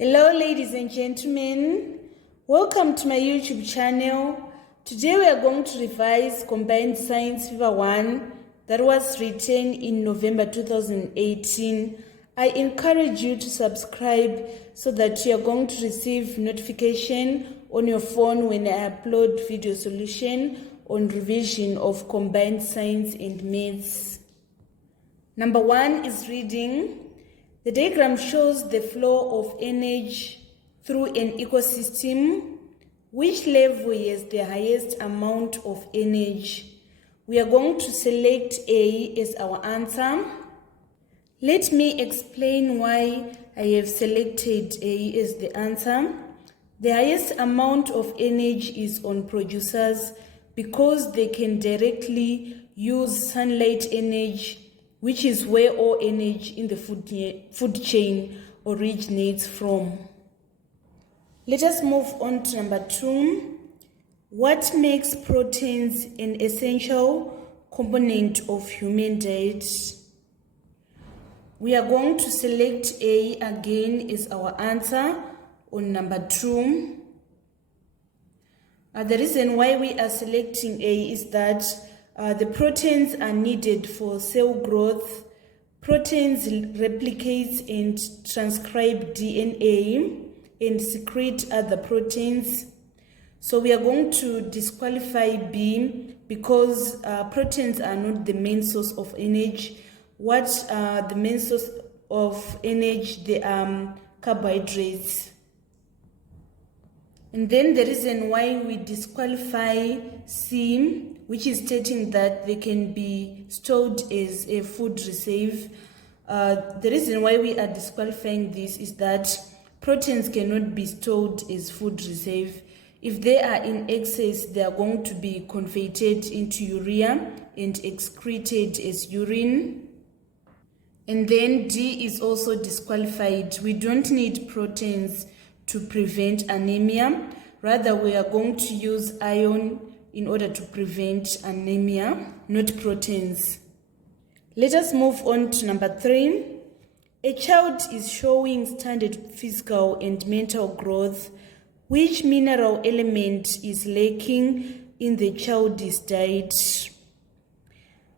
Hello ladies and gentlemen, welcome to my YouTube channel. Today we are going to revise Combined Science Fever 1 that was written in November 2018. I encourage you to subscribe so that you are going to receive notification on your phone when I upload video solution on revision of Combined Science and Maths. Number 1 is reading. The diagram shows the flow of energy through an ecosystem. Which level has the highest amount of energy? We are going to select A as our answer. Let me explain why I have selected A as the answer. The highest amount of energy is on producers because they can directly use sunlight energy, which is where all energy in the food chain originates from. Let us move on to number 2. What makes proteins an essential component of human diet? We are going to select A again as our answer on number 2. The reason why we are selecting A is that the proteins are needed for cell growth. Proteins replicate and transcribe DNA and secrete other proteins. So we are going to disqualify B because proteins are not the main source of energy. What are the main source of energy? They are carbohydrates. And then the reason why we disqualify C, which is stating that they can be stored as a food reserve. The reason why we are disqualifying this is that proteins cannot be stored as food reserve. If they are in excess, they are going to be converted into urea and excreted as urine. And then D is also disqualified. We don't need proteins to prevent anemia. Rather, we are going to use iron in order to prevent anemia, not proteins. Let us move on to number 3. A child is showing standard physical and mental growth. Which mineral element is lacking in the child's diet?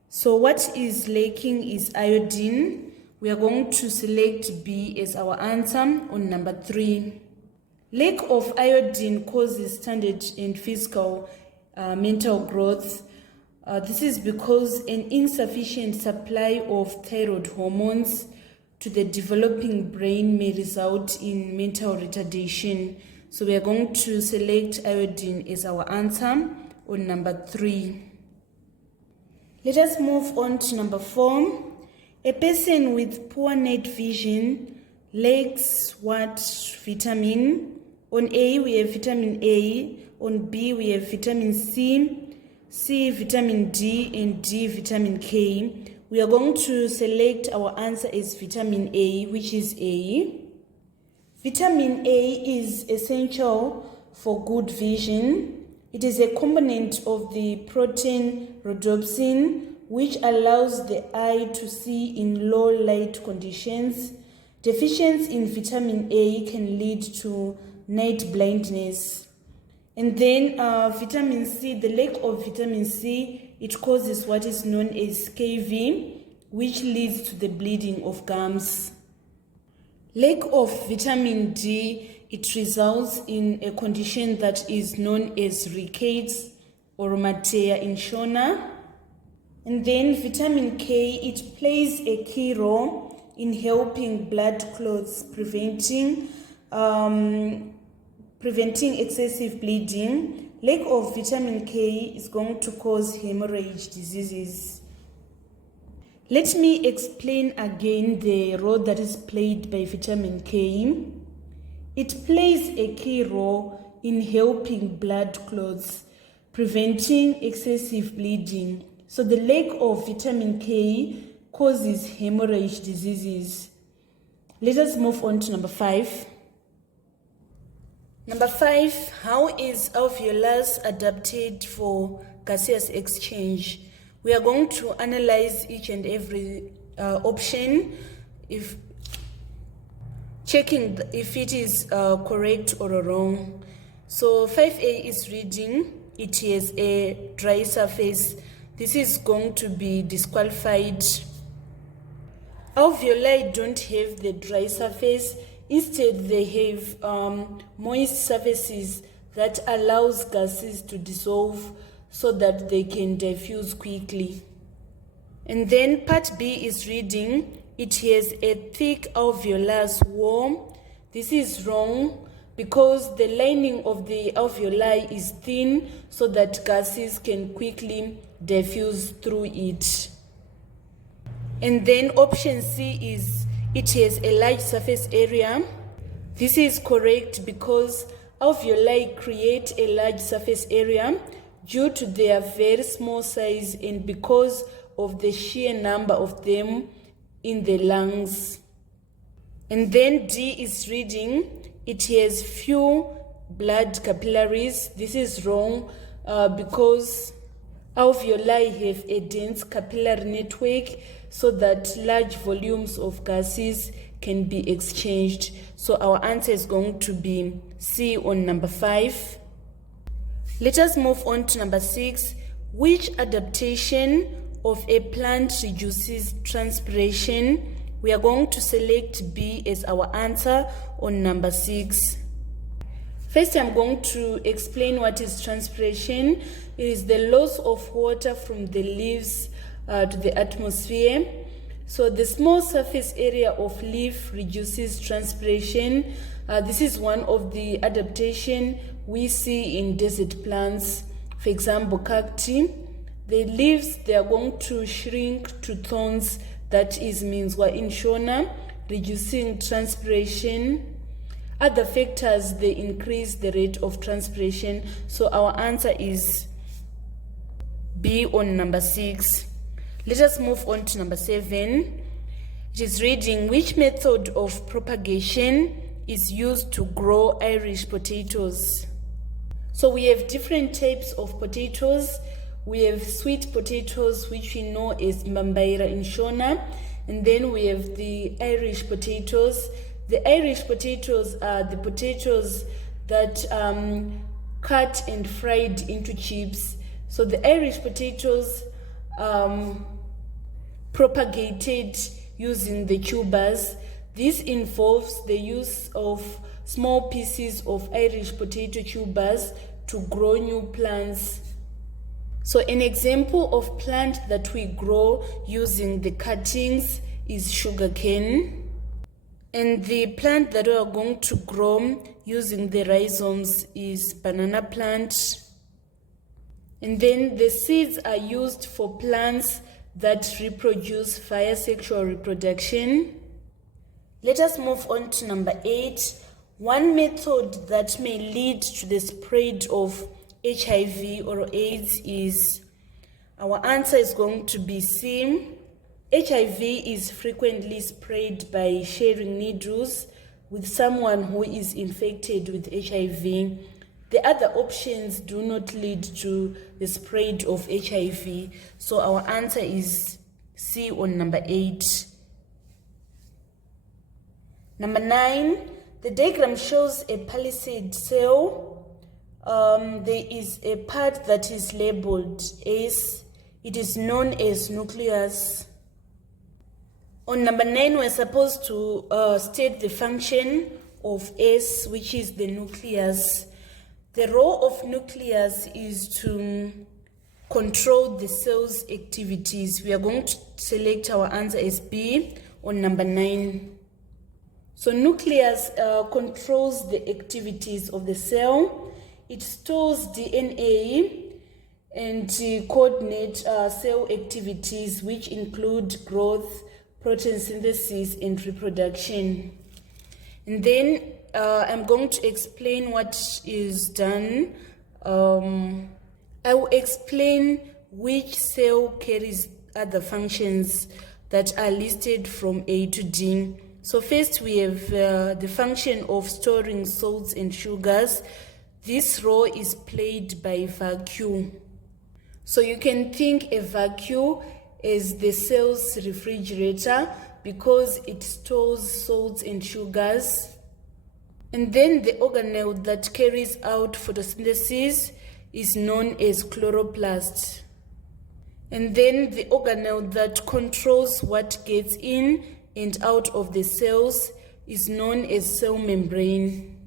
So what is lacking is iodine. We are going to select B as our answer on number 3. Lack of iodine causes standard and physical mental growth. This is because an insufficient supply of thyroid hormones to the developing brain may result in mental retardation. So we are going to select iodine as our answer on number 3. Let us move on to number 4. A person with poor night vision lacks what vitamin? On A, we have vitamin A. On B, we have vitamin C, vitamin D, and D, vitamin K. We are going to select our answer as vitamin A, which is A. Vitamin A is essential for good vision. It is a component of the protein rhodopsin, which allows the eye to see in low light conditions. Deficiency in vitamin A can lead to night blindness. And then vitamin C, the lack of vitamin C, it causes what is known as scurvy, which leads to the bleeding of gums. Lack of vitamin D, it results in a condition that is known as rickets or rheumatoid in Shona. And then vitamin K, it plays a key role in helping blood clots, preventing excessive bleeding. Lack of vitamin K is going to cause hemorrhage diseases. Let me explain again the role that is played by vitamin K. It plays a key role in helping blood clots, preventing excessive bleeding. So the lack of vitamin K causes hemorrhage diseases. Let us move on to number 5. Number 5, how is alveolus adapted for gaseous exchange? We are going to analyze each and every option. checking if it is correct or wrong. So 5A is reading it has a dry surface. This is going to be disqualified. Alveoli don't have the dry surface. Instead, they have moist surfaces that allows gases to dissolve so that they can diffuse quickly. And then part B is reading it has a thick alveolus wall. This is wrong because the lining of the alveoli is thin so that gases can quickly diffuse through it. And then option C is it has a large surface area. This is correct because alveoli create a large surface area due to their very small size and because of the sheer number of them in the lungs. And then D is reading it has few blood capillaries. This is wrong because alveoli have a dense capillary network so that large volumes of gases can be exchanged. So our answer is going to be C on number 5. Let us move on to number 6. Which adaptation of a plant reduces transpiration? We are going to select B as our answer on number 6. First, I'm going to explain what is transpiration. It is the loss of water from the leaves to the atmosphere. So the small surface area of leaf reduces transpiration. This is one of the adaptation we see in desert plants. For example, cacti. The leaves, they are going to shrink to thorns, that is minzwa in Shona, reducing transpiration. Other factors, they increase the rate of transpiration. So our answer is B on number 6. Let us move on to number 7. It is reading which method of propagation is used to grow Irish potatoes. So we have different types of potatoes. We have sweet potatoes, which we know as Mbambaira in Shona, and then we have the Irish potatoes. The Irish potatoes are the potatoes that cut and fried into chips. So the Irish potatoes propagated using the tubers. This involves the use of small pieces of Irish potato tubers to grow new plants. So an example of plant that we grow using the cuttings is sugarcane. And the plant that we are going to grow using the rhizomes is banana plant. And then the seeds are used for plants that reproduce via sexual reproduction. Let us move on to number 8. One method that may lead to the spread of HIV or AIDS is, our answer is going to be C. HIV is frequently spread by sharing needles with someone who is infected with HIV. The other options do not lead to the spread of HIV. So our answer is C on number 8. Number 9, the diagram shows a palisade cell. There is a part that is labeled S. It is known as nucleus. On number 9, we're supposed to state the function of S, which is the nucleus. The role of nucleus is to control the cell's activities. We are going to select our answer as B on number 9. So nucleus controls the activities of the cell. It stores DNA and coordinates cell activities, which include growth, protein synthesis, and reproduction. And then I'm going to explain what is done. I will explain which cell carries other functions that are listed from A to D. So first we have the function of storing salts and sugars. This role is played by vacuum. So you can think a vacuum as the cell's refrigerator because it stores salts and sugars. And then the organelle that carries out photosynthesis is known as chloroplast. And then the organelle that controls what gets in and out of the cells is known as cell membrane.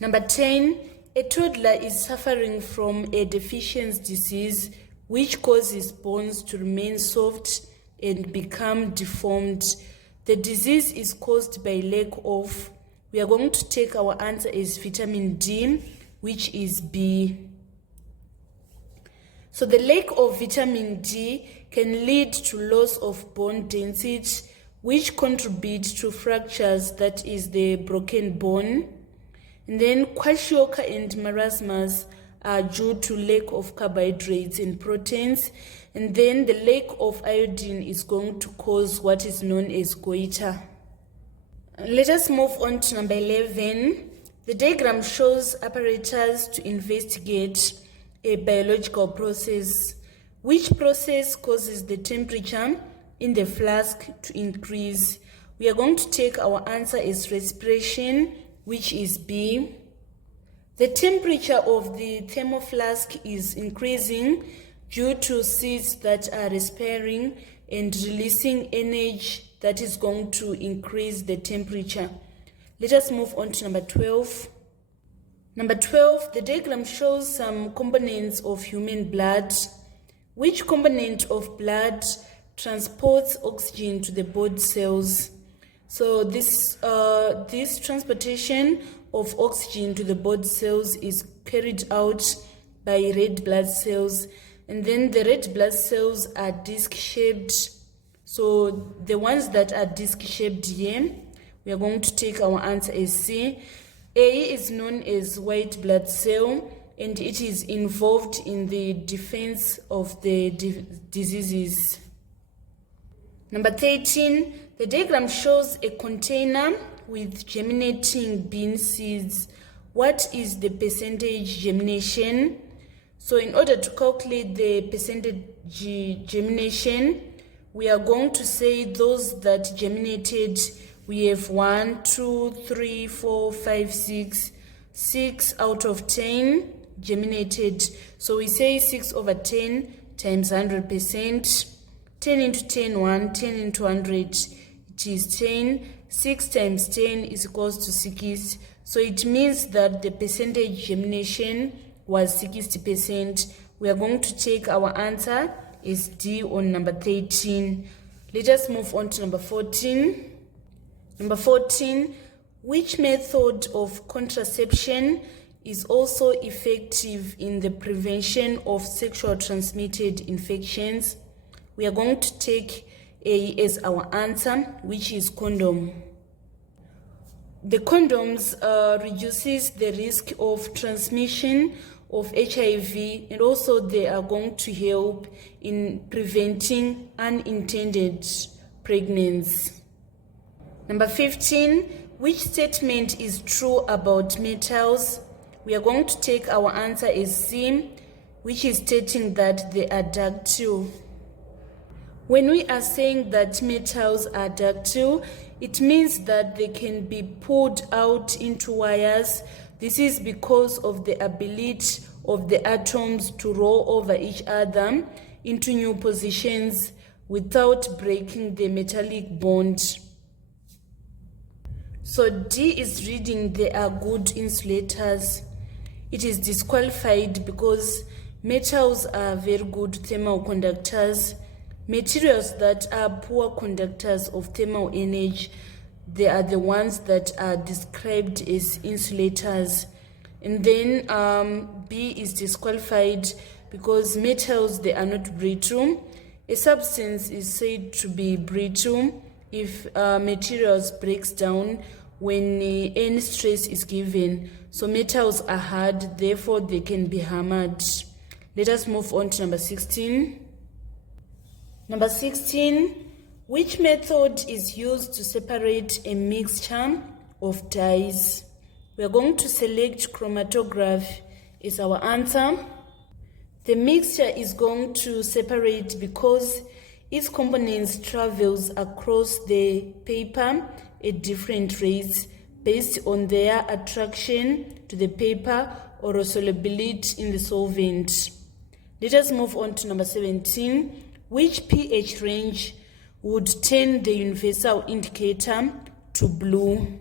Number 10, a toddler is suffering from a deficiency disease which causes bones to remain soft and become deformed. The disease is caused by lack of, we are going to take our answer as vitamin D, which is B. So the lack of vitamin D can lead to loss of bone density, which contributes to fractures, that is the broken bone. And then kwashiorkor and marasmus are due to lack of carbohydrates and proteins. And then the lack of iodine is going to cause what is known as goiter. Let us move on to number 11. The diagram shows apparatus to investigate a biological process. Which process causes the temperature in the flask to increase? We are going to take our answer as respiration, which is B. The temperature of the thermoflask is increasing due to seeds that are respiring and releasing energy that is going to increase the temperature. Let us move on to number 12. Number 12, the diagram shows some components of human blood. Which component of blood transports oxygen to the body cells? So this transportation of oxygen to the body cells is carried out by red blood cells. And then the red blood cells are disc-shaped. So the ones that are disc-shaped here, we are going to take our answer as C. A is known as white blood cell, and it is involved in the defense of the diseases. Number 13, the diagram shows a container with germinating bean seeds. What is the percentage germination? So in order to calculate the percentage germination, we are going to say those that germinated. We have 1, 2, 3, 4, 5, 6. 6 out of 10 germinated. So we say 6 over 10 times 100%. 10 into 10, 1. 10 into 100, it is 10. 6 times 10 is equals to 6. So it means that the percentage germination was 60%. We are going to take our answer as D on number 13. Let us move on to number 14. Number 14, which method of contraception is also effective in the prevention of sexual transmitted infections? We are going to take A as our answer, which is condom. The condoms reduces the risk of transmission of HIV, and also they are going to help in preventing unintended pregnancy. Number 15, which statement is true about metals? We are going to take our answer as C, which is stating that they are ductile. When we are saying that metals are ductile, it means that they can be pulled out into wires. This is because of the ability of the atoms to roll over each other into new positions without breaking the metallic bond. So D is reading they are good insulators. It is disqualified because metals are very good thermal conductors. Materials that are poor conductors of thermal energy, they are the ones that are described as insulators. And then B is disqualified because metals, they are not brittle. A substance is said to be brittle if materials breaks down when any stress is given. So metals are hard, therefore they can be hammered. Let us move on to number 16. Number 16, which method is used to separate a mixture of dyes? We are going to select chromatograph as our answer. The mixture is going to separate because its components travels across the paper at different rates based on their attraction to the paper or solubility in the solvent. Let us move on to number 17. Which pH range would turn the universal indicator to blue?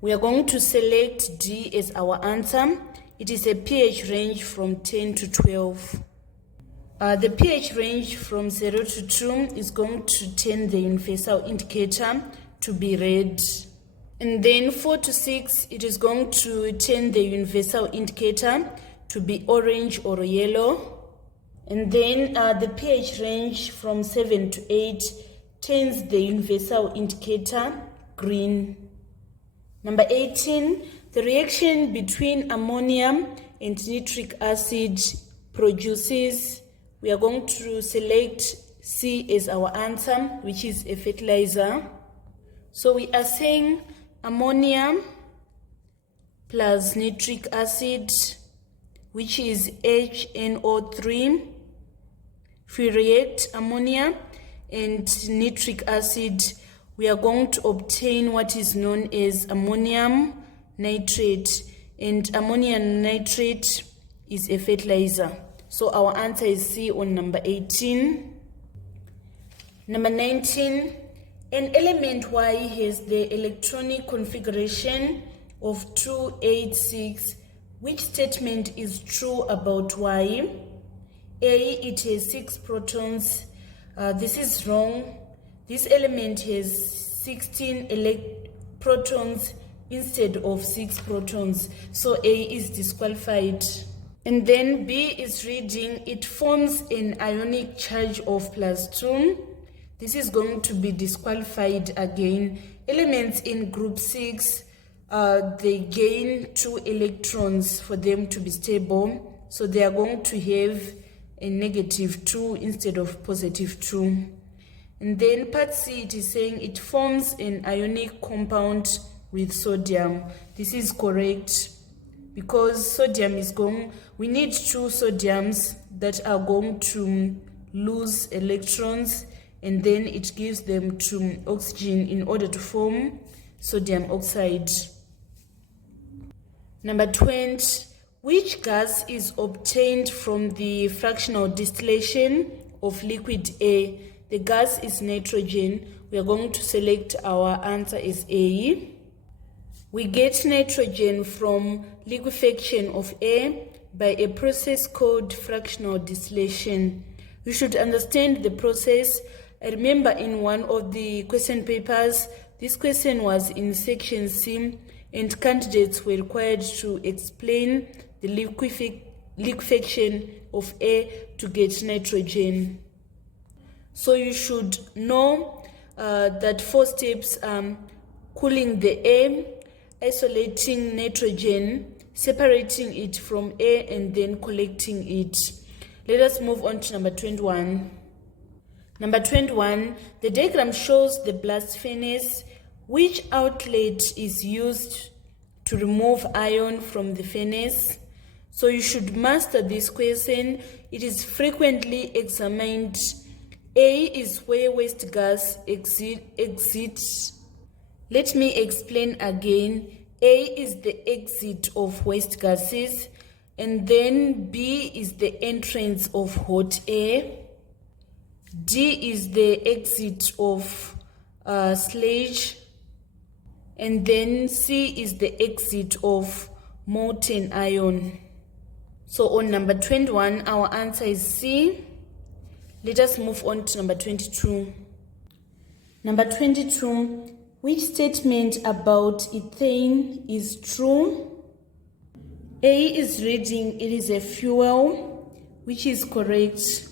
We are going to select D as our answer. It is a pH range from 10 to 12. The pH range from 0 to 2 is going to turn the universal indicator to be red. And then 4 to 6, it is going to turn the universal indicator to be orange or yellow. And then the pH range from 7 to 8 turns the universal indicator green. Number 18, the reaction between ammonium and nitric acid produces, we are going to select C as our answer, which is a fertilizer. So we are saying ammonium plus nitric acid, which is HNO3. If we react ammonia and nitric acid, we are going to obtain what is known as ammonium nitrate, and ammonium nitrate is a fertilizer. So our answer is C on number 18. Number 19, an element Y has the electronic configuration of 286. Which statement is true about Y? A, it has 6 protons. This is wrong. This element has 16 protons instead of 6 protons. So A is disqualified. And then B is reading, it forms an ionic charge of +2. This is going to be disqualified again. Elements in group 6, they gain 2 electrons for them to be stable. So they are going to have a -2 instead of +2. And then part C, it is saying it forms an ionic compound with sodium. This is correct because sodium is we need 2 sodiums that are going to lose electrons, and then it gives them to oxygen in order to form sodium oxide. Number 20, which gas is obtained from the fractional distillation of liquid A? The gas is nitrogen. We are going to select our answer as A. We get nitrogen from liquefaction of air by a process called fractional distillation. You should understand the process. I remember in one of the question papers, this question was in section C, and candidates were required to explain the liquefaction of air to get nitrogen. So you should know that 4 steps: cooling the air, isolating nitrogen, separating it from air, and then collecting it. Let us move on to number 21. Number 21, the diagram shows the blast furnace. Which outlet is used to remove iron from the furnace? So you should master this question. It is frequently examined. A is where waste gas exits. Let me explain again. A is the exit of waste gases, and then B is the entrance of hot air. D is the exit of sludge, and then C is the exit of molten iron. So on number 21, our answer is C. Let us move on to number 22. Number 22, which statement about ethane is true? A is reading, it is a fuel, which is correct.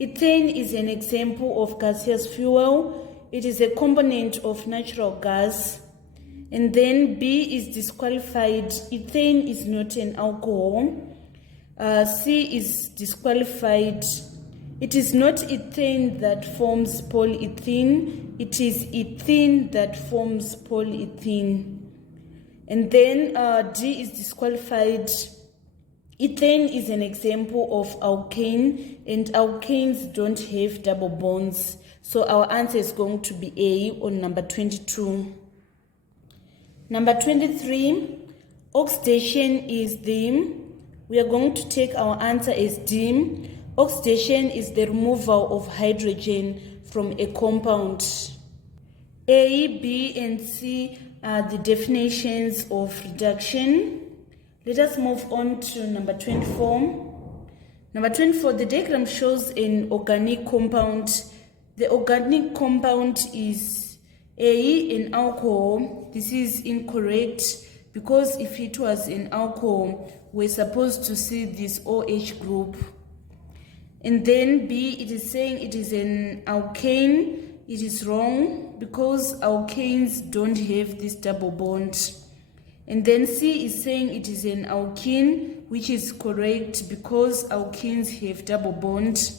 Ethane is an example of gaseous fuel. It is a component of natural gas. And then B is disqualified. Ethane is not an alcohol. C is disqualified. It is not ethane that forms polyethylene. It is ethene that forms polyethylene. And then D is disqualified. Ethane is an example of alkane, and alkanes don't have double bonds. So our answer is going to be A on number 22. Number 23, oxidation is D. We are going to take our answer as D. Oxidation is the removal of hydrogen from a compound. A, B, and C are the definitions of reduction. Let us move on to number 24. Number 24, the diagram shows an organic compound. The organic compound is A, an alcohol. This is incorrect because if it was an alcohol, we're supposed to see this OH group. And then B, it is saying it is an alkane. It is wrong because alkanes don't have this double bond. And then C is saying it is an alkene, which is correct because alkenes have double bond.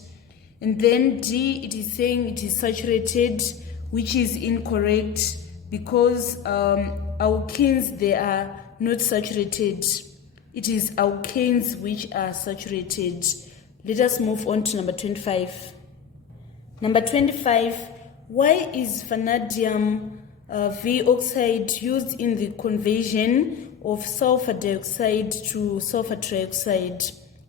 And then D, it is saying it is saturated, which is incorrect because alkenes, they are not saturated. It is alkanes which are saturated. Let us move on to number 25. Number 25, why is vanadium V oxide used in the conversion of sulfur dioxide to sulfur trioxide?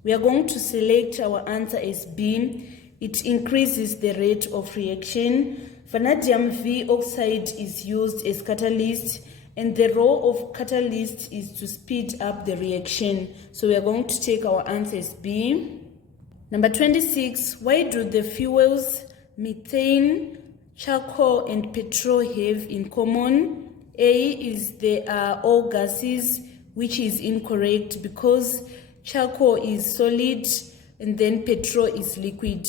We are going to select our answer as B. It increases the rate of reaction. Vanadium V oxide is used as catalyst, and the role of catalyst is to speed up the reaction. So we are going to take our answer as B. Number 26, why do the fuels methane, charcoal, and petrol have in common? A is they are all gases, which is incorrect because charcoal is solid and then petrol is liquid.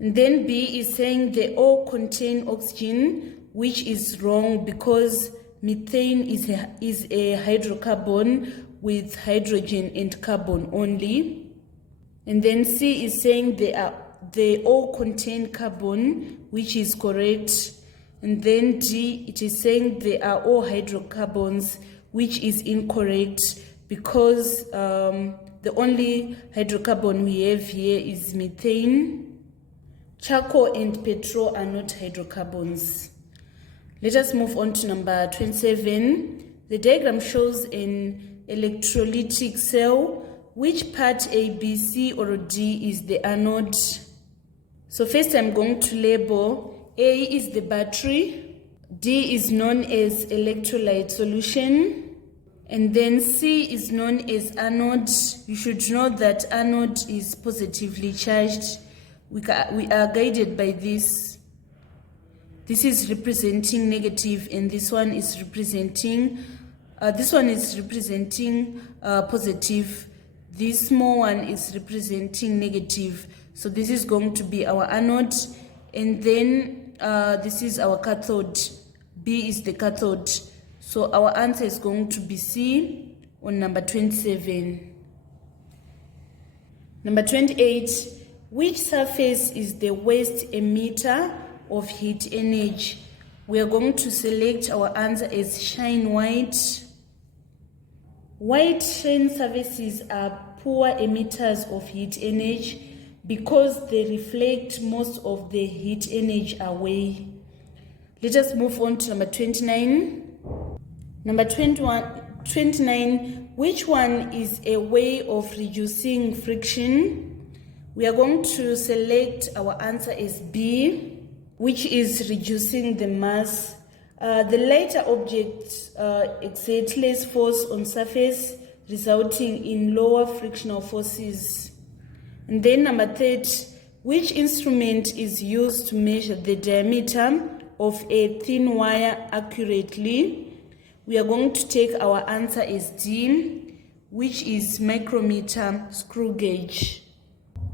And then B is saying they all contain oxygen, which is wrong because methane is a hydrocarbon with hydrogen and carbon only. And then C is saying they all contain carbon, which is correct. And then D, it is saying they are all hydrocarbons, which is incorrect because the only hydrocarbon we have here is methane. Charcoal and petrol are not hydrocarbons. Let us move on to number 27. The diagram shows an electrolytic cell. Which part A, B, C, or D is the anode? So first I'm going to label A is the battery, D is known as electrolyte solution, and then C is known as anode. You should know that anode is positively charged. We are guided by this. This is representing negative, and this one is representing positive. This small one is representing negative. So this is going to be our anode, and then this is our cathode. B is the cathode. So our answer is going to be C on number 27. Number 28, which surface is the worst emitter of heat energy? We are going to select our answer as shine white. White shine surfaces are poor emitters of heat energy because they reflect most of the heat energy away. Let us move on to number 29. Number 29, which one is a way of reducing friction? We are going to select our answer as B, which is reducing the mass. The lighter objects exert less force on surface, resulting in lower frictional forces. And then number 30, which instrument is used to measure the diameter of a thin wire accurately? We are going to take our answer as D, which is micrometer screw gauge.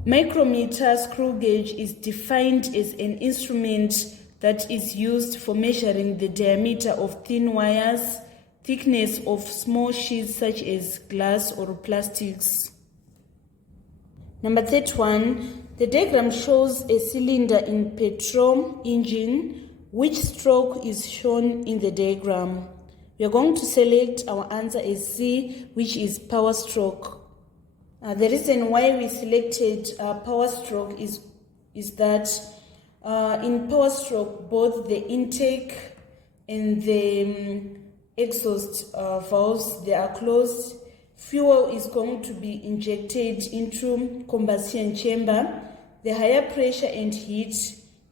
Micrometer screw gauge is defined as an instrument that is used for measuring the diameter of thin wires, thickness of small sheets such as glass or plastics. Number 31, the diagram shows a cylinder in petrol engine. Which stroke is shown in the diagram? We are going to select our answer as C, which is power stroke. The reason why we selected power stroke is that in power stroke, both the intake and the exhaust valves, they are closed. Fuel is going to be injected into combustion chamber. The higher pressure and heat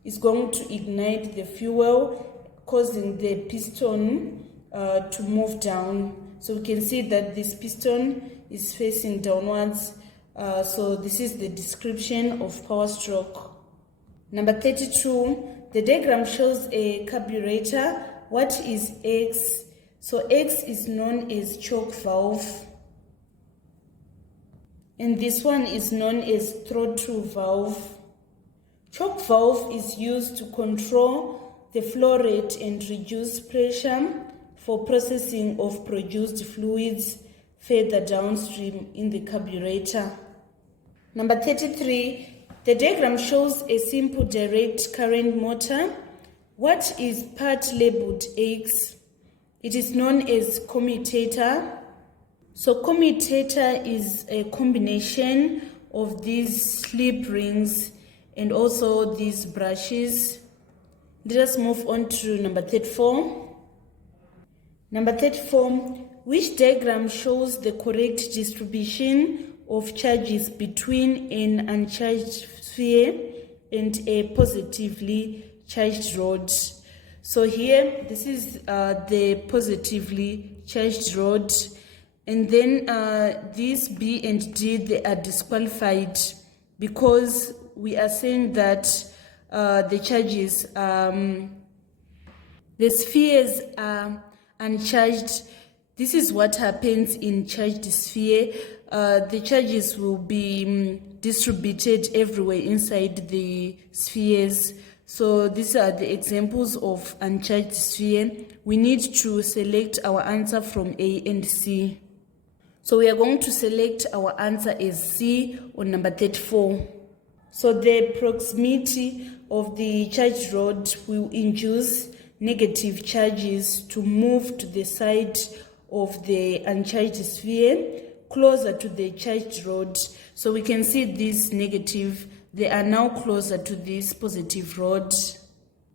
is going to ignite the fuel, causing the piston to move down. So we can see that this piston is facing downwards. So this is the description of power stroke. Number 32, the diagram shows a carburetor. What is X? So X is known as choke valve, and this one is known as throttle valve. Choke valve is used to control the flow rate and reduce pressure for processing of produced fluids further downstream in the carburetor. Number 33, the diagram shows a simple direct current motor. What is part labeled X? It is known as commutator. So commutator is a combination of these slip rings and also these brushes. Let us move on to number 34. Number 34, which diagram shows the correct distribution of charges between an uncharged sphere and a positively charged rod? So here, this is the positively charged rod, and then these B and D, they are disqualified because we are saying that the charges, the spheres are uncharged. This is what happens in charged sphere. The charges will be distributed everywhere inside the spheres. So these are the examples of uncharged sphere. We need to select our answer from A and C. So we are going to select our answer as C on number 34. So the proximity of the charged rod will induce negative charges to move to the side of the uncharged sphere closer to the charged rod. So we can see this negative, they are now closer to this positive rod.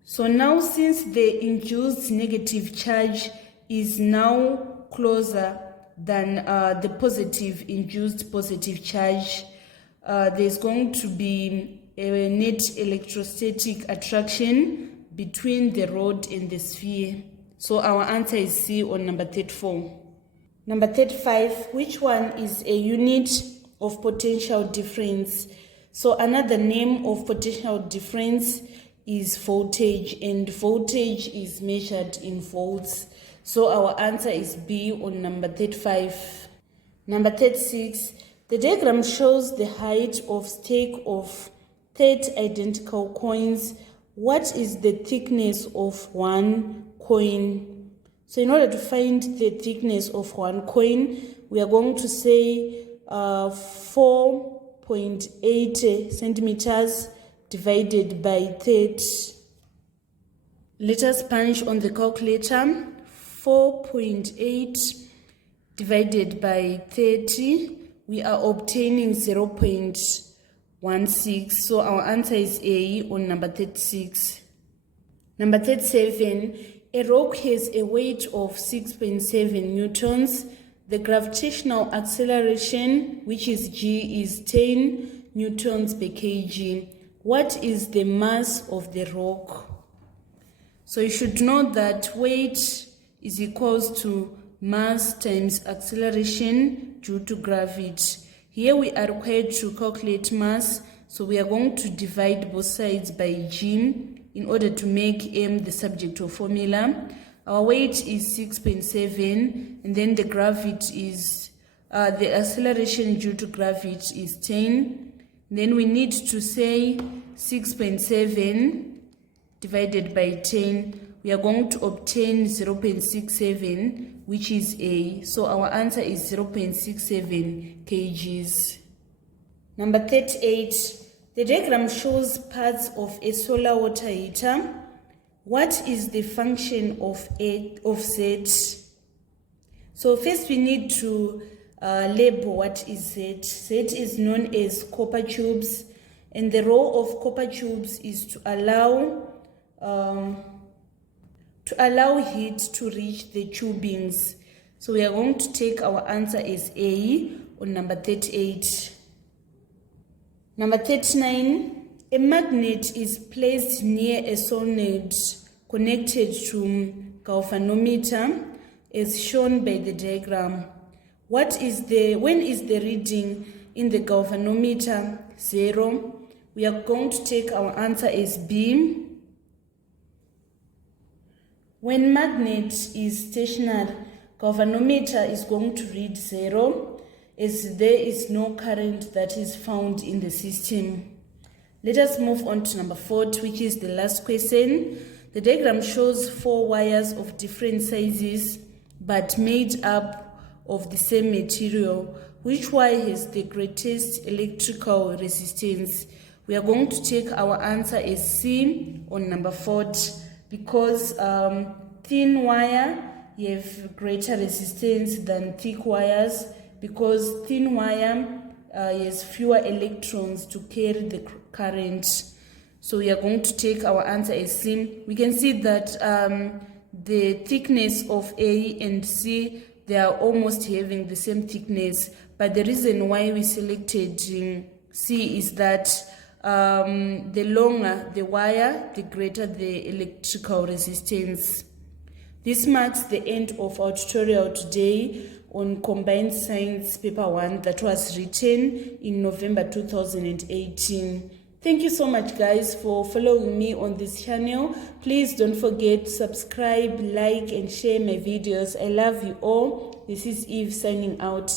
So now, since the induced negative charge is now closer than the positive induced positive charge, there's going to be a net electrostatic attraction between the rod and the sphere. So our answer is C on number 34. Number 35, which one is a unit of potential difference? So another name of potential difference is voltage, and voltage is measured in volts. So our answer is B on number 35. Number 36, the diagram shows the height of stack of 30 identical coins. What is the thickness of one coin? So in order to find the thickness of one coin, we are going to say 4.8 centimeters divided by 30. Let us punch on the calculator. 4.8 divided by 30, we are obtaining 0.16. So our answer is A on number 36. Number 37, a rock has a weight of 6.7 newtons. The gravitational acceleration, which is G, is 10 newtons per kg. What is the mass of the rock? So you should know that weight is equals to mass times acceleration due to gravity. Here we are required to calculate mass, so we are going to divide both sides by G in order to make M the subject of formula. Our weight is 6.7, and then the gravity is, the acceleration due to gravity is 10. Then we need to say 6.7 divided by 10. We are going to obtain 0.67, which is A. So our answer is 0.67 kgs. Number 38, the diagram shows parts of a solar water heater. What is the function of a offset? So first we need to label what is Z. Z is known as copper tubes, and the role of copper tubes is to allow heat to reach the tubings. So we are going to take our answer as A on number 38. Number 39, a magnet is placed near a solenoid connected to galvanometer as shown by the diagram. When is the reading in the galvanometer 0? We are going to take our answer as B. When magnet is stationary, galvanometer is going to read 0 as there is no current that is found in the system. Let us move on to number 40, which is the last question. The diagram shows 4 wires of different sizes but made up of the same material. Which wire has the greatest electrical resistance? We are going to take our answer as C on number 40 because thin wire have greater resistance than thick wires, because thin wire has fewer electrons to carry the current. So we are going to take our answer as C. We can see that the thickness of A and C, they are almost having the same thickness, but the reason why we selected C is that the longer the wire, the greater the electrical resistance. This marks the end of our tutorial today on Combined Science Paper 1 that was written in November 2018. Thank you so much, guys, for following me on this channel. Please don't forget to subscribe, like, and share my videos. I love you all. This is Eve signing out.